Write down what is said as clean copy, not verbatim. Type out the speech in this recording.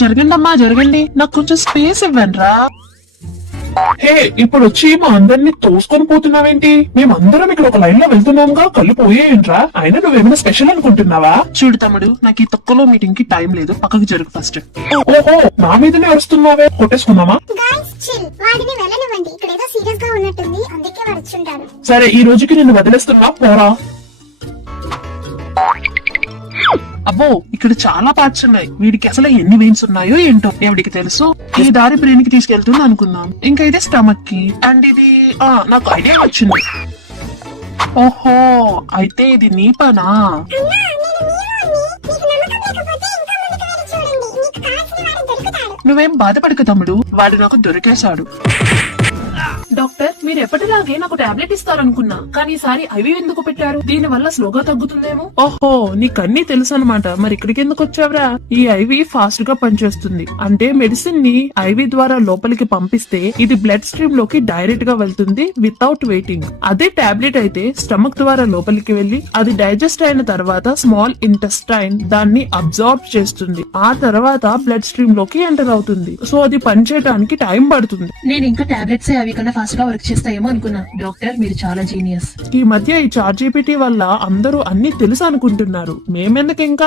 జరగండి అమ్మా, జరగండి. నాకు కొంచెం స్పేస్ ఇవ్వండి రా. హే, ఇప్పుడు వచ్చి మా అందరినీ తోసుకొని పోతున్నావేంటి? మేమందరం ఇక్కడ ఒక లైన్ లో వెళ్తున్నాంగా, కళ్ళు పోయేయంట్రా. అయినా నువ్వేమైనా స్పెషల్ అనుకుంటున్నావా? చూడు తమ్ముడు, నాకు ఈ తొక్కలో మీటింగ్ కి టైం లేదు. పక్కకి జరుగు ఫస్ట్. ఓహో, నా మీదనే అరుస్తున్నావే. కొట్టేసుకుందామా? గైస్ చిల్, వాడిని వెళ్ళనివ్వండి. ఇక్కడ ఏదో సీరియస్ గా ఉన్నట్టుంది, అందుకే వాడు వచ్చుంటాడు. సరే, ఈ రోజుకి నిన్ను వదిలేస్తున్నా, పోరా. అబ్బో, ఇక్కడ చాలా పార్ట్స్ ఉన్నాయి. వీడికి అసలు ఎన్ని వెయిన్స్ ఉన్నాయో ఏంటో ఎవడికి తెలుసు. ఈ దారి బ్రెయిన్ కి తీసుకెళ్తుంది అనుకుందాం. ఇంకా ఇది స్టమక్ కి, అండ్ ఇది నాకు ఐడియా వచ్చింది. ఓహో, అయితే ఇది నీ పనా? అన్నా, నేను మీ వాడిని. మీకు నమ్మకం లేకపోతే ఇంకా ముందుకు వెళ్ళి చూడండి. మీకు కావాల్సిన వాడు దొరుకుతాడు. నువ్వేం బాధపడకు తమ్ముడు, వాడు నాకు దొరికేశాడు. డాక్టర్, మీరు ఎప్పటిలాగే నాకు టాబ్లెట్ ఇస్తారనుకున్నా, కానీ ఈసారి ఐవి ఎందుకు పెట్టారు? దీని వల్ల స్లోగా తగ్గుతుందేమో. ఓహో, నీకన్నీ తెలుసు అనమాట. మరి ఇక్కడికి ఎందుకు వచ్చావురా? ఈ ఐవి ఫాస్ట్ గా పనిచేస్తుంది. అంటే మెడిసిన్ ని ఐవి ద్వారా లోపలికి పంపిస్తే ఇది బ్లడ్ స్ట్రీమ్ లోకి డైరెక్ట్ గా వెళ్తుంది వితౌట్ వెయిటింగ్. అదే టాబ్లెట్ అయితే స్టమక్ ద్వారా లోపలికి వెళ్లి అది డైజెస్ట్ అయిన తర్వాత స్మాల్ ఇంటెస్టైన్ దాన్ని అబ్జార్బ్ చేస్తుంది. ఆ తర్వాత బ్లడ్ స్ట్రీమ్ లోకి ఎంటర్ అవుతుంది. సో అది పనిచేయడానికి టైం పడుతుంది. నేను ఇంకా టాబ్లెట్స్ అవి కన్నా ఫాస్ట్ గా వర్క్ చేస్తాయేమో అనుకున్నా. డాక్టర్, మీరు చాలా జీనియస్. ఈ మధ్య ఈ చాట్ జీపీటీ వల్ల అందరూ అన్ని తెలుసు అనుకుంటున్నారు. మేమెందుకు ఇంకా